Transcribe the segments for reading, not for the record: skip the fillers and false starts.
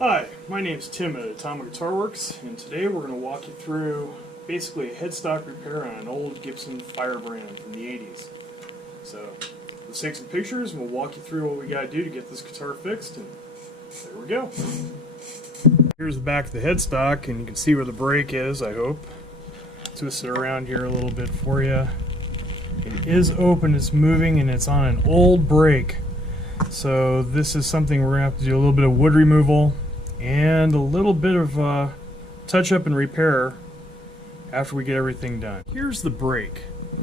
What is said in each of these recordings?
Hi, my name's Tim at Atomic Guitar Works, and today we're going to walk you through basically a headstock repair on an old Gibson Firebrand from the 80s. So, let's take some pictures and we'll walk you through what we got to do to get this guitar fixed, and there we go. Here's the back of the headstock, and you can see where the brake is, I hope. Twist it around here a little bit for you. It is open, it's moving, and it's on an old brake. So this is something we're going to have to do a little bit of wood removal and a little bit of touch up and repair after we get everything done. Here's the brake.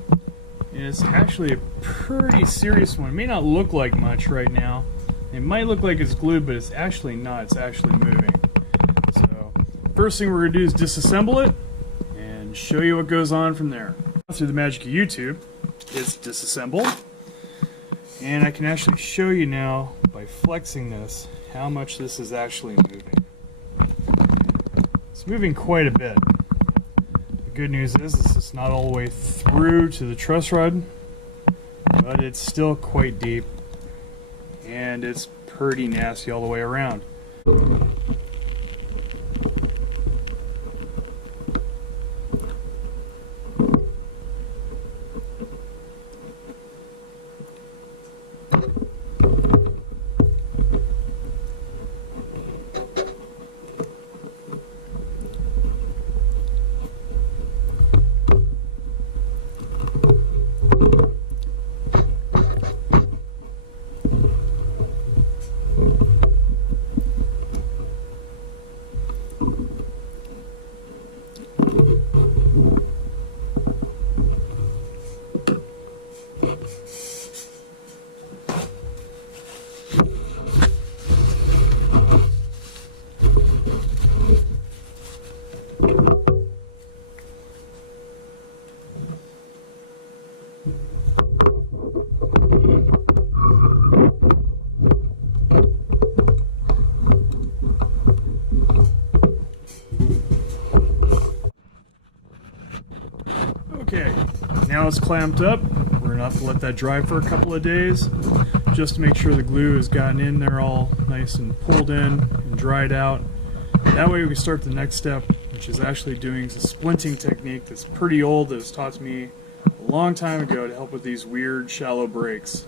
And it's actually a pretty serious one. It may not look like much right now. It might look like it's glued, but it's actually not. It's actually moving. So first thing we're going to do is disassemble it and show you what goes on from there. Through the magic of YouTube, it's disassembled. And I can actually show you now, by flexing this, how much this is actually moving. It's moving quite a bit. The good news is this is not all the way through to the truss rod, but it's still quite deep, and it's pretty nasty all the way around. Okay, now it's clamped up. We're going to have to let that dry for a couple of days just to make sure the glue has gotten in there all nice and pulled in and dried out. That way we can start the next step, which is actually doing the splinting technique that's pretty old, that was taught to me a long time ago to help with these weird shallow breaks.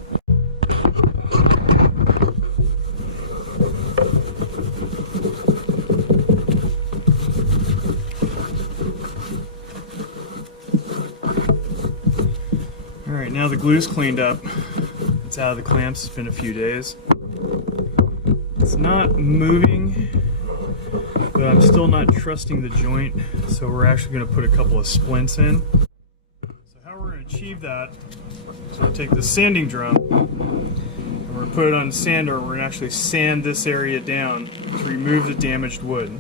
Alright, now the glue's cleaned up. It's out of the clamps. It's been a few days. It's not moving, but I'm still not trusting the joint, so we're actually going to put a couple of splints in. So how we're going to achieve that is we're going to take the sanding drum and we're going to put it on the sander. We're going to actually sand this area down to remove the damaged wood.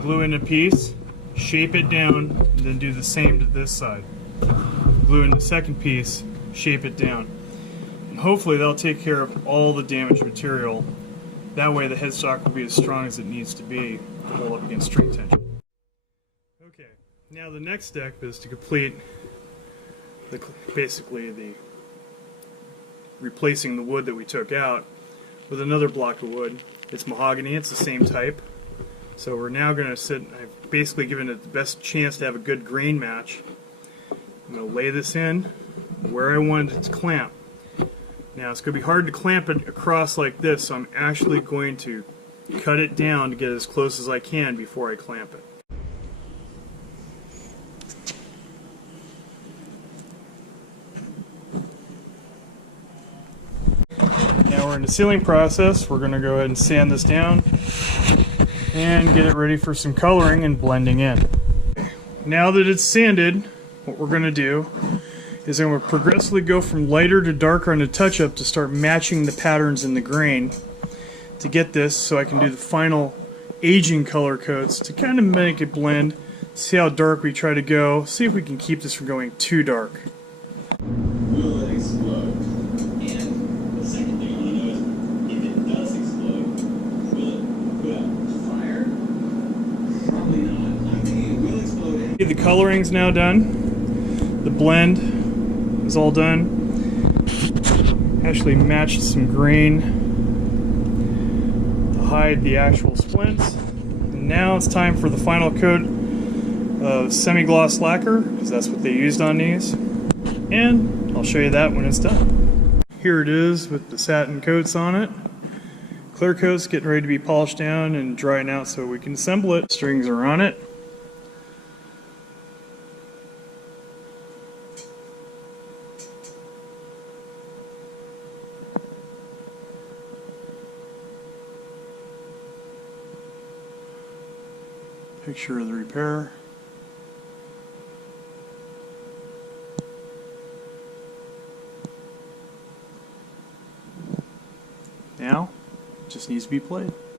Glue in a piece, shape it down, and then do the same to this side. Glue in the second piece, shape it down. And hopefully that'll take care of all the damaged material. That way the headstock will be as strong as it needs to be to hold up against string tension. Okay, now the next step is to complete basically the replacing the wood that we took out with another block of wood. It's mahogany, it's the same type. So we're now going to sit, I've basically given it the best chance to have a good grain match. I'm going to lay this in where I want it to clamp. Now it's going to be hard to clamp it across like this, so I'm actually going to cut it down to get as close as I can before I clamp it. Now we're in the sealing process. We're going to go ahead and sand this down and get it ready for some coloring and blending in. Now that it's sanded, what we're going to do is I'm going to progressively go from lighter to darker on the touch-up to start matching the patterns in the grain to get this so I can do the final aging color coats to kind of make it blend, see how dark we try to go, see if we can keep this from going too dark. Will it explode? And the second thing I want to know is, if it does explode, will it put out fire? Probably not. I'm thinking it will explode. The coloring's now done. The blend is all done. Actually matched some grain. The hide the actual splints. And now it's time for the final coat of semi-gloss lacquer, because that's what they used on these. And I'll show you that when it's done. Here it is with the satin coats on it. Clear coat's getting ready to be polished down and drying out so we can assemble it. Strings are on it. Picture of the repair. Now, it just needs to be played.